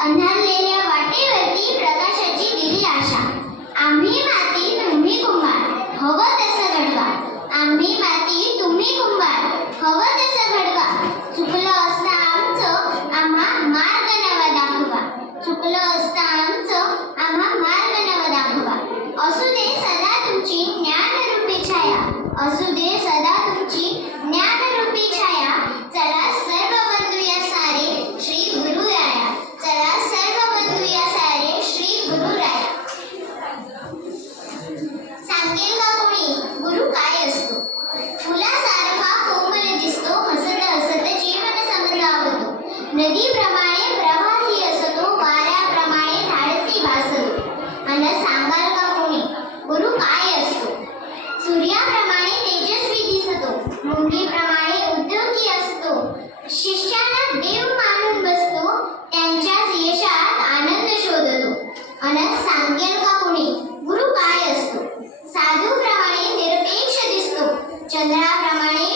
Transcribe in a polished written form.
अंधारलेल्या वाटेवरती प्रकाशाची दिली आशा. आम्ही माती तुम्ही कुंभार, हवं तसं घडवा. आम्ही माती तुम्ही कुंभार, हवं तसं घडवा. चुकलं असता आमचं आम्हा मार्ग नवा दाखवा. चुकलं असता आमचं आम्हा मार्ग नवा दाखवा. असू दे सदा तुमची ज्ञानरूपी छाया, असू दे सदा तुमची ज्ञानरूपी छाया. चला सर्व बंधूया सारे श्री गुरुराया, चला सर्व बंधूया सारे श्री गुरुराया. सांगेल का कोणी गुरु काय असतो? फुलासारखा कोमल दिसतो, हसत हसत जीवन समजावतो. नदीप्रमाणे प्रवाही असतो, वाऱ्याप्रमाणे धाडसी भासतो. अन सांगाल का कोणी गुरु काय असतो? सूर्याप्रमाणे तेजस्वी दिसतो, मुंगीप्रमाणे उद्योगी असतो. शिष्याला देव मानून बसतो, त्यांच्याच यशात आनंद शोधतो. अन सांगेल का कोणी गुरु काय असतो? साधूप्रमाणे निरपेक्ष दिसतो, चंद्राप्रमाणे